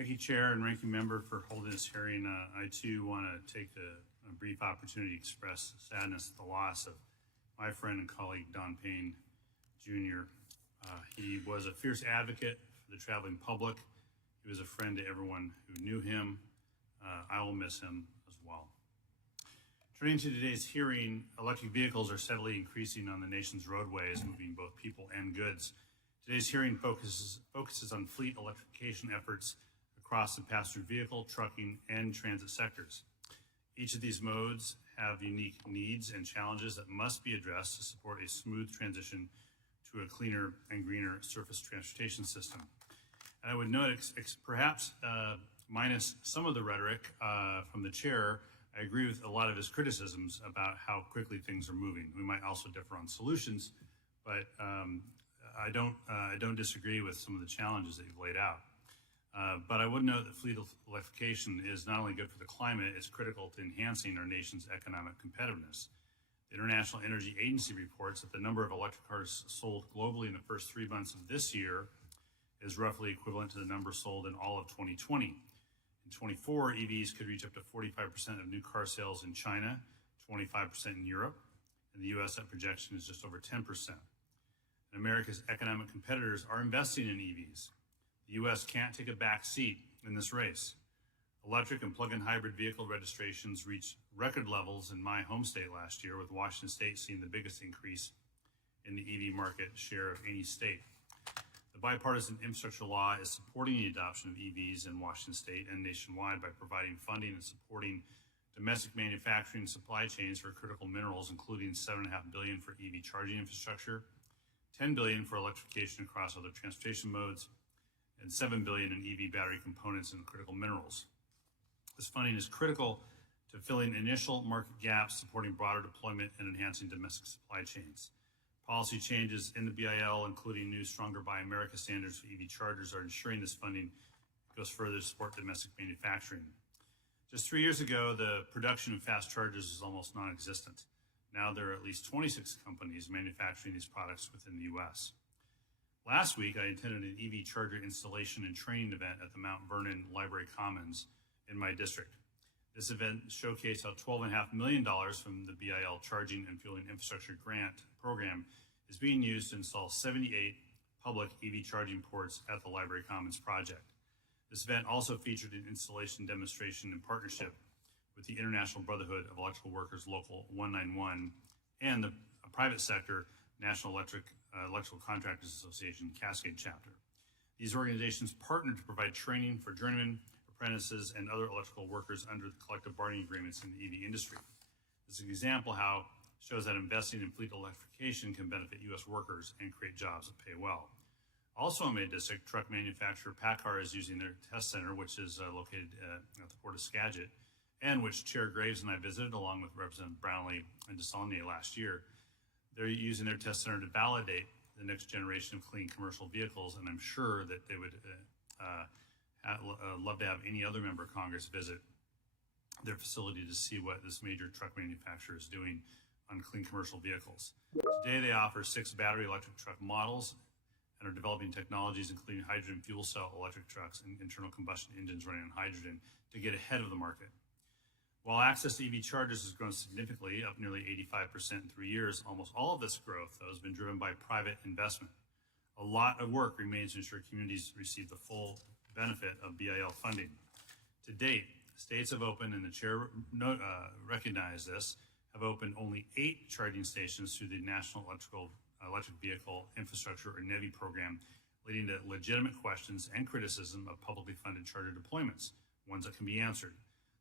Thank you, Chair and Ranking Member, for holding this hearing. I too want to take a brief opportunity to express sadness at the loss of my friend and colleague Don Payne Jr. He was a fierce advocate for the traveling public. He was a friend to everyone who knew him. I will miss him as well. Turning to today's hearing, electric vehicles are steadily increasing on the nation's roadways, moving both people and goods. Today's hearing focuses on fleet electrification efforts across the passenger vehicle, trucking, and transit sectors. Each of these modes have unique needs and challenges that must be addressed to support a smooth transition to a cleaner and greener surface transportation system. And I would note, perhaps minus some of the rhetoric from the chair, I agree with a lot of his criticisms about how quickly things are moving. We might also differ on solutions, but I don't disagree with some of the challenges that you've laid out. But I would note that fleet electrification is not only good for the climate, it's critical to enhancing our nation's economic competitiveness. The International Energy Agency reports that the number of electric cars sold globally in the first 3 months of this year is roughly equivalent to the number sold in all of 2020. In 24, EVs could reach up to 45% of new car sales in China, 25% in Europe. In the US, that projection is just over 10%. And America's economic competitors are investing in EVs. The U.S. can't take a back seat in this race. Electric and plug-in hybrid vehicle registrations reached record levels in my home state last year, with Washington State seeing the biggest increase in the EV market share of any state. The bipartisan infrastructure law is supporting the adoption of EVs in Washington State and nationwide by providing funding and supporting domestic manufacturing supply chains for critical minerals, including $7.5 billion for EV charging infrastructure, $10 billion for electrification across other transportation modes, and $7 billion in EV battery components and critical minerals. This funding is critical to filling initial market gaps, supporting broader deployment, and enhancing domestic supply chains. Policy changes in the BIL, including new Stronger Buy America standards for EV chargers, are ensuring this funding goes further to support domestic manufacturing. Just 3 years ago, the production of fast chargers was almost non-existent. Now there are at least 26 companies manufacturing these products within the U.S. Last week, I attended an EV charger installation and training event at the Mount Vernon Library Commons in my district. This event showcased how $12.5 million from the BIL Charging and Fueling Infrastructure Grant Program is being used to install 78 public EV charging ports at the Library Commons project. This event also featured an installation demonstration in partnership with the International Brotherhood of Electrical Workers Local 191 and the private sector National Electrical Contractors Association Cascade chapter. These organizations partner to provide training for journeymen, apprentices, and other electrical workers under the collective bargaining agreements in the EV industry. This is an example how shows that investing in fleet electrification can benefit U.S. workers and create jobs that pay well. Also in my district, truck manufacturer PACCAR is using their test center, which is located at the port of Skagit, and which Chair Graves and I visited along with Representative Brownlee and DeSaulnier last year. They're using their test center to validate the next generation of clean commercial vehicles, and I'm sure that they would love to have any other member of Congress visit their facility to see what this major truck manufacturer is doing on clean commercial vehicles. Today, they offer 6 battery electric truck models and are developing technologies including hydrogen fuel cell electric trucks and internal combustion engines running on hydrogen to get ahead of the market. While access to EV chargers has grown significantly, up nearly 85% in 3 years, almost all of this growth, though, has been driven by private investment. A lot of work remains to ensure communities receive the full benefit of BIL funding. To date, states have opened, and the chair recognized this, have opened only 8 charging stations through the National Electric Vehicle Infrastructure, or NEVI program, leading to legitimate questions and criticism of publicly funded charger deployments, ones that can be answered.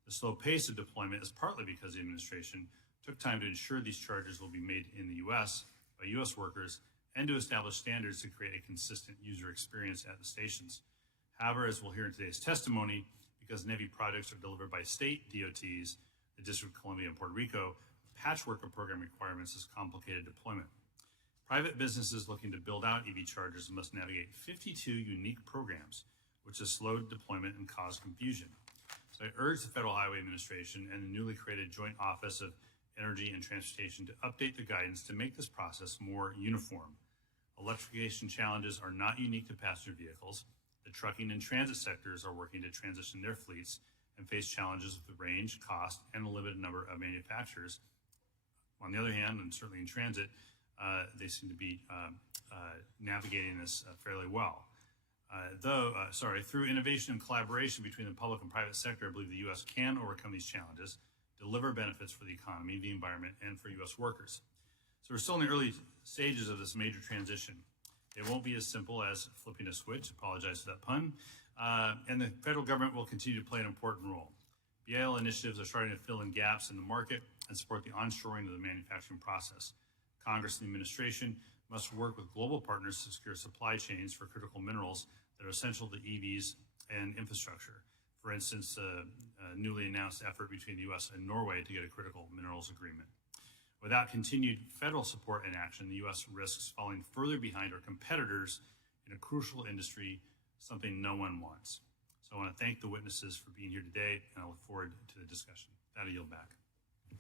The slow pace of deployment is partly because the administration took time to ensure these chargers will be made in the U.S. by U.S. workers and to establish standards to create a consistent user experience at the stations. However, as we'll hear in today's testimony, because NEVI projects are delivered by state DOTs, the District of Columbia and Puerto Rico, patchwork of program requirements is complicated deployment. Private businesses looking to build out EV chargers must navigate 52 unique programs, which has slowed deployment and caused confusion. So I urge the Federal Highway Administration and the newly created Joint Office of Energy and Transportation to update the guidance to make this process more uniform. Electrification challenges are not unique to passenger vehicles. The trucking and transit sectors are working to transition their fleets and face challenges with the range, cost, and a limited number of manufacturers. On the other hand, and certainly in transit, they seem to be navigating this fairly well. Through innovation and collaboration between the public and private sector, I believe the U.S. can overcome these challenges, deliver benefits for the economy, the environment, and for U.S. workers. So we're still in the early stages of this major transition. It won't be as simple as flipping a switch, apologize for that pun, and the federal government will continue to play an important role. BIL initiatives are starting to fill in gaps in the market and support the onshoring of the manufacturing process. Congress and the administration must work with global partners to secure supply chains for critical minerals that are essential to EVs and infrastructure. For instance, a newly announced effort between the U.S. and Norway to get a critical minerals agreement. Without continued federal support and action, the U.S. risks falling further behind our competitors in a crucial industry, something no one wants. So I want to thank the witnesses for being here today, and I look forward to the discussion. That'll yield back.